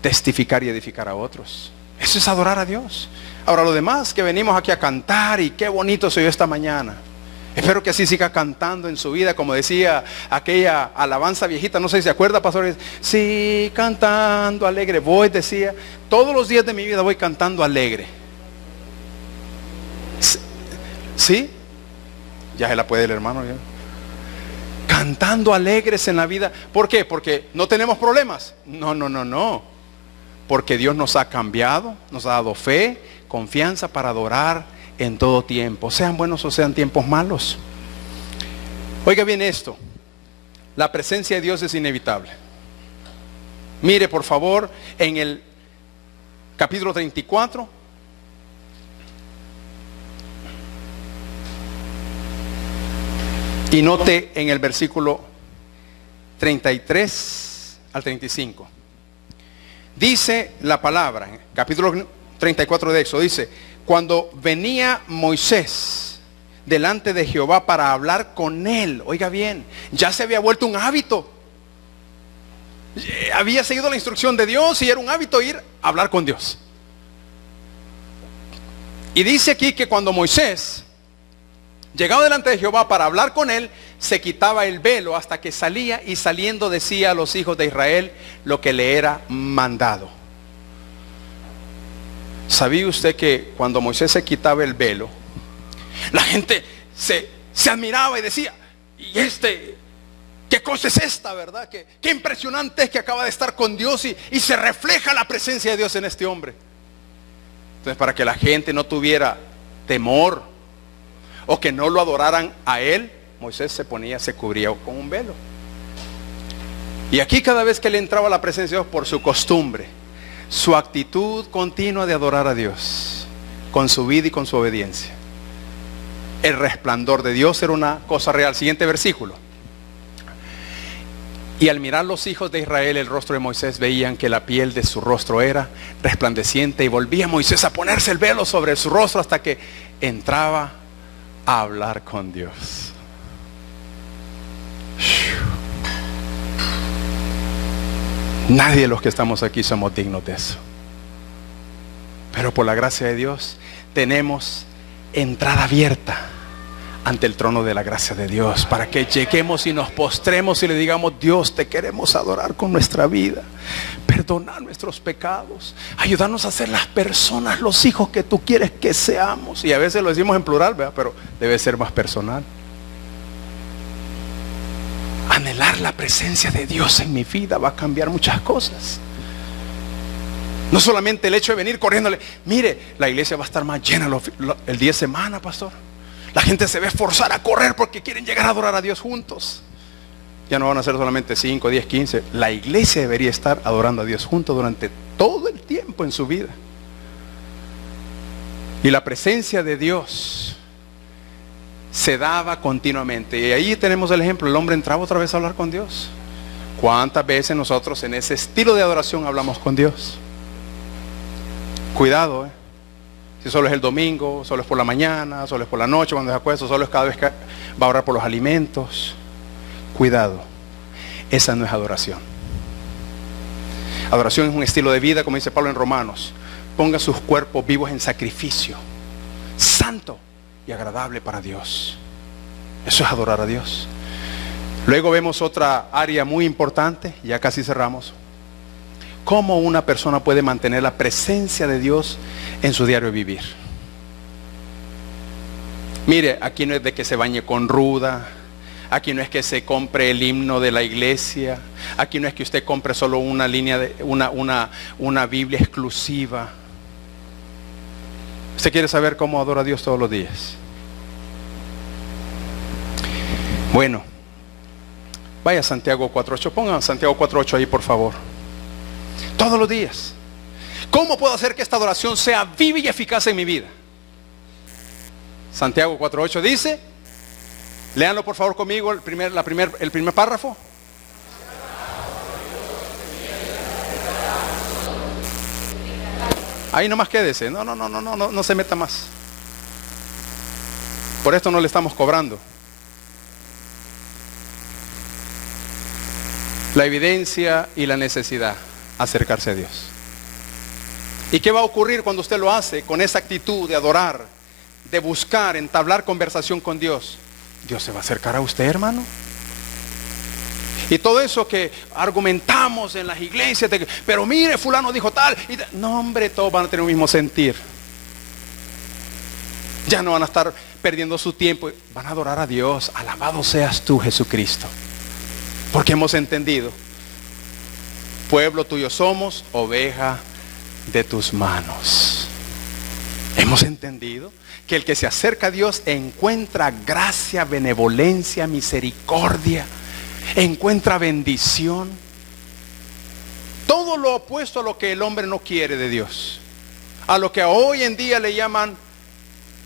testificar y edificar a otros. Eso es adorar a Dios. Ahora lo demás, que venimos aquí a cantar, y qué bonito soy yo esta mañana. Espero que así siga cantando en su vida, como decía aquella alabanza viejita, no sé si se acuerda, pastor. Sí, cantando alegre voy, decía, todos los días de mi vida voy cantando alegre. ¿Sí? Ya se la puede el hermano, ¿ya? Cantando alegres en la vida. ¿Por qué? Porque no tenemos problemas. No. Porque Dios nos ha cambiado, nos ha dado fe, confianza para adorar en todo tiempo, sean buenos o sean tiempos malos. Oiga bien esto, la presencia de Dios es inevitable. Mire por favor en el capítulo 34, y note en el versículo 33 al 35. Dice la palabra, capítulo 34 de Éxodo, dice: cuando venía Moisés delante de Jehová para hablar con él, oiga bien, ya se había vuelto un hábito. Había seguido la instrucción de Dios y era un hábito ir a hablar con Dios. Y dice aquí que cuando Moisés llegaba delante de Jehová para hablar con él, se quitaba el velo hasta que salía, y saliendo decía a los hijos de Israel lo que le era mandado. ¿Sabía usted que cuando Moisés se quitaba el velo, la gente se admiraba y decía: ¿y qué cosa es esta, verdad? Qué impresionante es que acaba de estar con Dios y se refleja la presencia de Dios en este hombre. Entonces, para que la gente no tuviera temor o que no lo adoraran a él, Moisés se cubría con un velo. Y aquí cada vez que le entraba la presencia de Dios, por su costumbre, su actitud continua de adorar a Dios, con su vida y con su obediencia. El resplandor de Dios era una cosa real. Siguiente versículo. Y al mirar los hijos de Israel el rostro de Moisés, veían que la piel de su rostro era resplandeciente, y volvía Moisés a ponerse el velo sobre su rostro hasta que entraba a hablar con Dios. Nadie de los que estamos aquí somos dignos de eso. Pero por la gracia de Dios tenemos entrada abierta ante el trono de la gracia de Dios, para que lleguemos y nos postremos y le digamos: Dios, te queremos adorar con nuestra vida, perdonar nuestros pecados, ayudarnos a ser las personas, los hijos que tú quieres que seamos. Y a veces lo decimos en plural, ¿verdad? Pero debe ser más personal. Anhelar la presencia de Dios en mi vida va a cambiar muchas cosas. No solamente el hecho de venir corriéndole. Mire, la iglesia va a estar más llena el día de semana, pastor. La gente se va a esforzar a correr porque quieren llegar a adorar a Dios juntos. Ya no van a ser solamente 5, 10, 15. La iglesia debería estar adorando a Dios juntos durante todo el tiempo en su vida. Y la presencia de Dios se daba continuamente. Y ahí tenemos el ejemplo. El hombre entraba otra vez a hablar con Dios. ¿Cuántas veces nosotros en ese estilo de adoración hablamos con Dios? Cuidado, si solo es el domingo, solo es por la mañana, solo es por la noche cuando se acuesta, solo es cada vez que va a orar por los alimentos. Cuidado, esa no es adoración. Adoración es un estilo de vida, como dice Pablo en Romanos. Ponga sus cuerpos vivos en sacrificio santo y agradable para Dios. Eso es adorar a Dios. Luego vemos otra área muy importante, ya casi cerramos. ¿Cómo una persona puede mantener la presencia de Dios en su diario vivir? Mire, aquí no es de que se bañe con ruda. Aquí no es que se compre el himno de la iglesia. Aquí no es que usted compre solo una línea de una Biblia exclusiva. ¿Usted quiere saber cómo adora a Dios todos los días? Bueno, vaya a Santiago 4:8. Pongan Santiago 4:8 ahí, por favor. Todos los días. ¿Cómo puedo hacer que esta adoración sea viva y eficaz en mi vida? Santiago 4:8 dice, léanlo por favor conmigo, el primer párrafo. Ahí nomás quédese. No se meta más. Por esto no le estamos cobrando. La evidencia y la necesidad. Acercarse a Dios. ¿Y qué va a ocurrir cuando usted lo hace con esa actitud de adorar, de buscar, entablar conversación con Dios? Dios se va a acercar a usted, hermano. Y todo eso que argumentamos en las iglesias, pero mire, fulano dijo tal, no, hombre, todos van a tener el mismo sentir. Ya no van a estar perdiendo su tiempo, van a adorar a Dios. Alabado seas tú, Jesucristo, porque hemos entendido: pueblo tuyo somos, oveja de tus manos. Hemos entendido que el que se acerca a Dios encuentra gracia, benevolencia, misericordia, encuentra bendición. Todo lo opuesto a lo que el hombre no quiere de Dios, a lo que hoy en día le llaman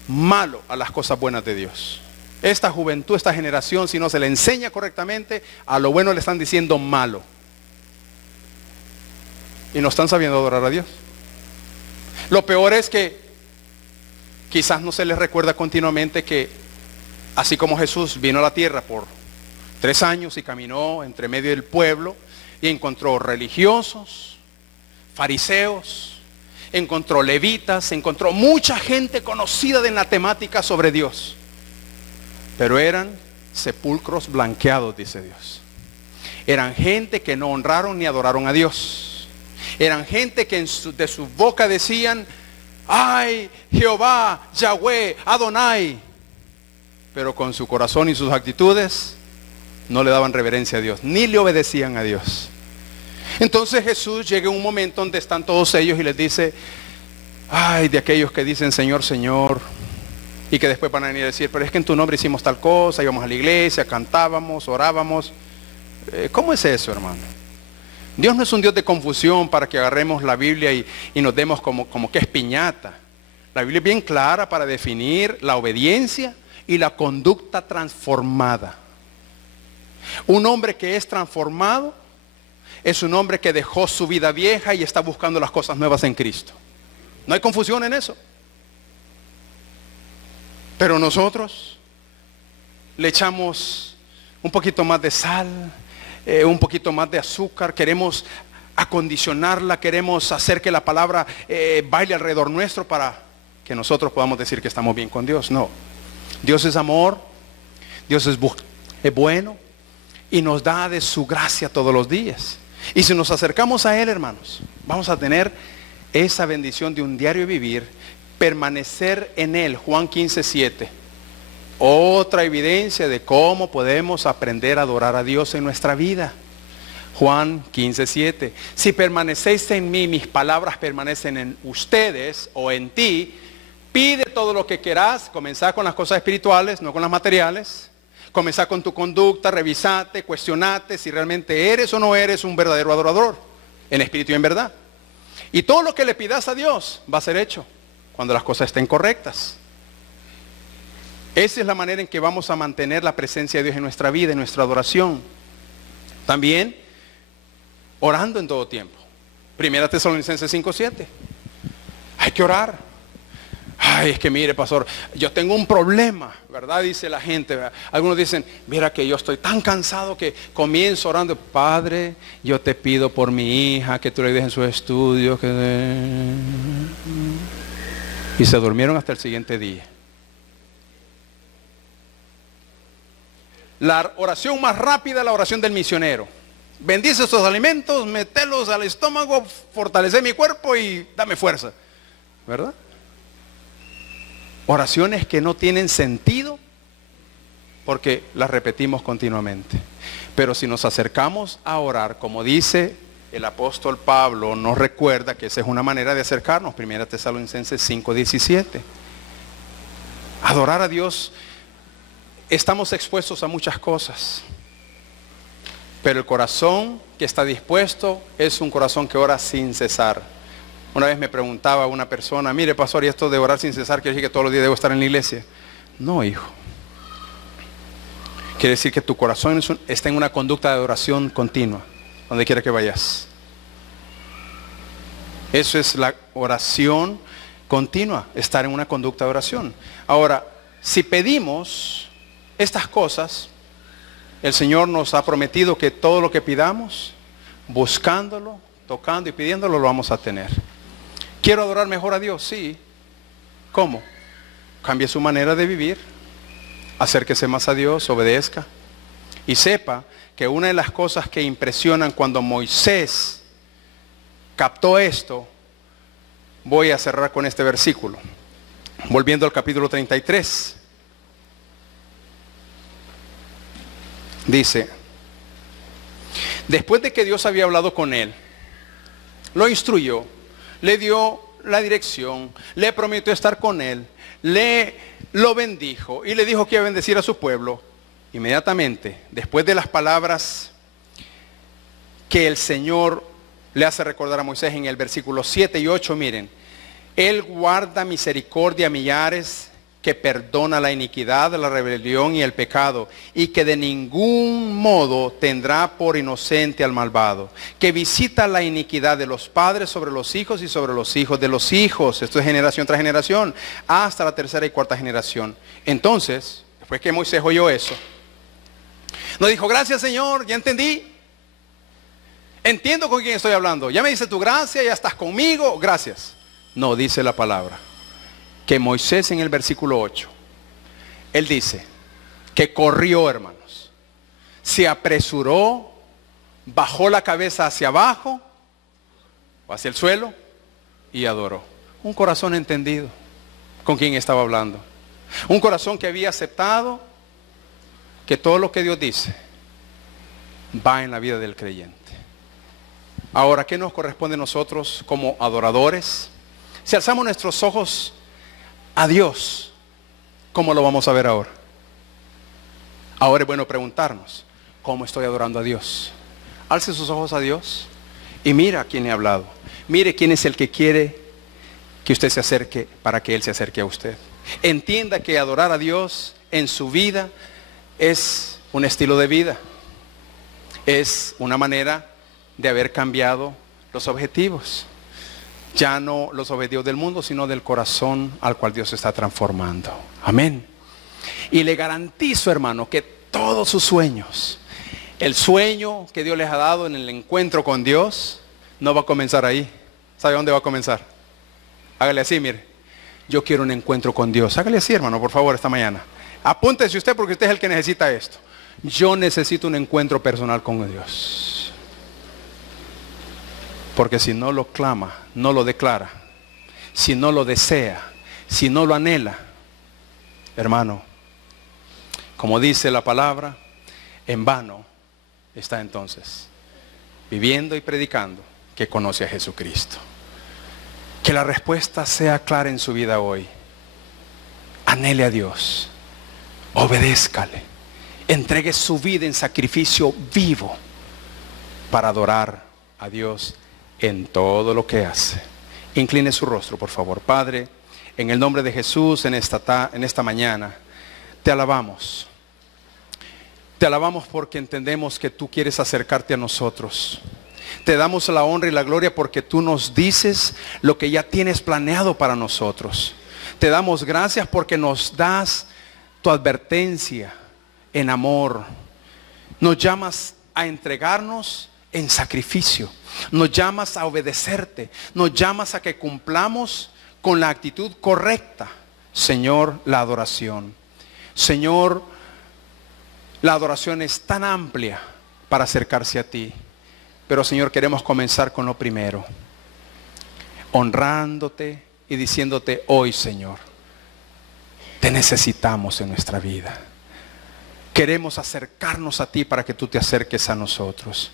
malo a las cosas buenas de Dios. Esta juventud, esta generación, si no se le enseña correctamente, a lo bueno le están diciendo malo. Y no están sabiendo adorar a Dios. Lo peor es que quizás no se les recuerda continuamente que así como Jesús vino a la tierra por 3 años y caminó entre medio del pueblo y encontró religiosos, fariseos, encontró levitas, encontró mucha gente conocida de la temática sobre Dios, pero eran sepulcros blanqueados, dice Dios. Eran gente que no honraron ni adoraron a Dios. Eran gente que de su boca decían: ay, Jehová, Yahweh, Adonai. Pero con su corazón y sus actitudes no le daban reverencia a Dios, ni le obedecían a Dios. Entonces Jesús llega en un momento donde están todos ellos y les dice: ay, de aquellos que dicen Señor, Señor, y que después van a venir a decir: pero es que en tu nombre hicimos tal cosa, íbamos a la iglesia, cantábamos, orábamos. ¿Cómo es eso, hermano? Dios no es un Dios de confusión para que agarremos la Biblia y nos demos como que es piñata. La Biblia es bien clara para definir la obediencia y la conducta transformada. Un hombre que es transformado es un hombre que dejó su vida vieja y está buscando las cosas nuevas en Cristo. No hay confusión en eso. Pero nosotros le echamos un poquito más de sal, un poquito más de azúcar, queremos acondicionarla, queremos hacer que la palabra baile alrededor nuestro para que nosotros podamos decir que estamos bien con Dios. No, Dios es amor, Dios es bueno y nos da de su gracia todos los días. Y si nos acercamos a Él, hermanos, vamos a tener esa bendición de un diario vivir, permanecer en Él. Juan 15:7. Otra evidencia de cómo podemos aprender a adorar a Dios en nuestra vida. Juan 15:7. Si permanecéis en mí, mis palabras permanecen en ustedes o en ti, pide todo lo que quieras. Comenzá con las cosas espirituales, no con las materiales. Comenzá con tu conducta, revisate, cuestionate si realmente eres o no eres un verdadero adorador, en espíritu y en verdad. Y todo lo que le pidas a Dios va a ser hecho cuando las cosas estén correctas. Esa es la manera en que vamos a mantener la presencia de Dios en nuestra vida, en nuestra adoración. También orando en todo tiempo. 1 Tesalonicenses 5:7. Hay que orar. Ay, es que mire, pastor, yo tengo un problema, ¿verdad? Dice la gente, ¿verdad? Algunos dicen, mira que yo estoy tan cansado que comienzo orando. Padre, yo te pido por mi hija que tú le dejes sus estudios. Y se durmieron hasta el siguiente día. La oración más rápida es la oración del misionero. Bendice estos alimentos, mételos al estómago, fortalece mi cuerpo y dame fuerza, ¿verdad? Oraciones que no tienen sentido porque las repetimos continuamente. Pero si nos acercamos a orar, como dice el apóstol Pablo, nos recuerda que esa es una manera de acercarnos. 1 Tesalonicenses 5:17. Adorar a Dios, estamos expuestos a muchas cosas, pero el corazón que está dispuesto es un corazón que ora sin cesar. Una vez me preguntaba una persona, mire pastor, ¿y esto de orar sin cesar quiere decir que todos los días debo estar en la iglesia? No, hijo. Quiere decir que tu corazón está en una conducta de oración continua, donde quiera que vayas. Eso es la oración continua, estar en una conducta de oración. Ahora, si pedimos estas cosas, el Señor nos ha prometido que todo lo que pidamos, buscándolo, tocando y pidiéndolo, lo vamos a tener. ¿Quiero adorar mejor a Dios? Sí. ¿Cómo? Cambie su manera de vivir, acérquese más a Dios, obedezca. Y sepa que una de las cosas que impresionan cuando Moisés captó esto, voy a cerrar con este versículo. Volviendo al capítulo 33. Dice, después de que Dios había hablado con él, lo instruyó, le dio la dirección, le prometió estar con él, lo bendijo y le dijo que iba a bendecir a su pueblo. Inmediatamente, después de las palabras que el Señor le hace recordar a Moisés en el versículo 7 y 8, miren, Él guarda misericordia a millares, que perdona la iniquidad, la rebelión y el pecado, y que de ningún modo tendrá por inocente al malvado, que visita la iniquidad de los padres sobre los hijos y sobre los hijos de los hijos. Esto es generación tras generación, hasta la tercera y cuarta generación. Entonces, después que Moisés oyó eso, no dijo, gracias Señor, ya entendí, entiendo con quién estoy hablando, ya me dice tu gracia, ya estás conmigo, gracias. No, dice la palabra que Moisés en el versículo 8, él dice que corrió, hermanos, se apresuró, bajó la cabeza hacia abajo o hacia el suelo y adoró. Un corazón entendido con quien estaba hablando, un corazón que había aceptado que todo lo que Dios dice va en la vida del creyente. Ahora, ¿qué nos corresponde a nosotros como adoradores? Si alzamos nuestros ojos a Dios, ¿cómo lo vamos a ver ahora? Ahora es bueno preguntarnos, ¿cómo estoy adorando a Dios? Alce sus ojos a Dios y mira a quién le ha hablado. Mire quién es el que quiere que usted se acerque para que Él se acerque a usted. Entienda que adorar a Dios en su vida es un estilo de vida. Es una manera de haber cambiado los objetivos. Ya no los objetivos del mundo, sino del corazón al cual Dios está transformando. Amén. Y le garantizo, hermano, que todos sus sueños, el sueño que Dios les ha dado en el encuentro con Dios, no va a comenzar ahí. ¿Sabe dónde va a comenzar? Hágale así, mire. Yo quiero un encuentro con Dios. Hágale así, hermano, por favor, esta mañana. Apúntese usted porque usted es el que necesita esto. Yo necesito un encuentro personal con Dios. Porque si no lo clama, no lo declara, si no lo desea, si no lo anhela, hermano, como dice la palabra, en vano está entonces viviendo y predicando que conoce a Jesucristo. Que la respuesta sea clara en su vida hoy. Anhele a Dios, obedézcale, entregue su vida en sacrificio vivo para adorar a Dios en todo lo que hace. Incline su rostro, por favor. Padre, en el nombre de Jesús, en esta mañana, te alabamos. Te alabamos porque entendemos que tú quieres acercarte a nosotros. Te damos la honra y la gloria porque tú nos dices lo que ya tienes planeado para nosotros. Te damos gracias porque nos das tu advertencia en amor. Nos llamas a entregarnos en sacrificio. Nos llamas a obedecerte. Nos llamas a que cumplamos con la actitud correcta, Señor, la adoración. Señor, la adoración es tan amplia para acercarse a ti. Pero, Señor, queremos comenzar con lo primero. Honrándote y diciéndote hoy, Señor, te necesitamos en nuestra vida. Queremos acercarnos a ti para que tú te acerques a nosotros.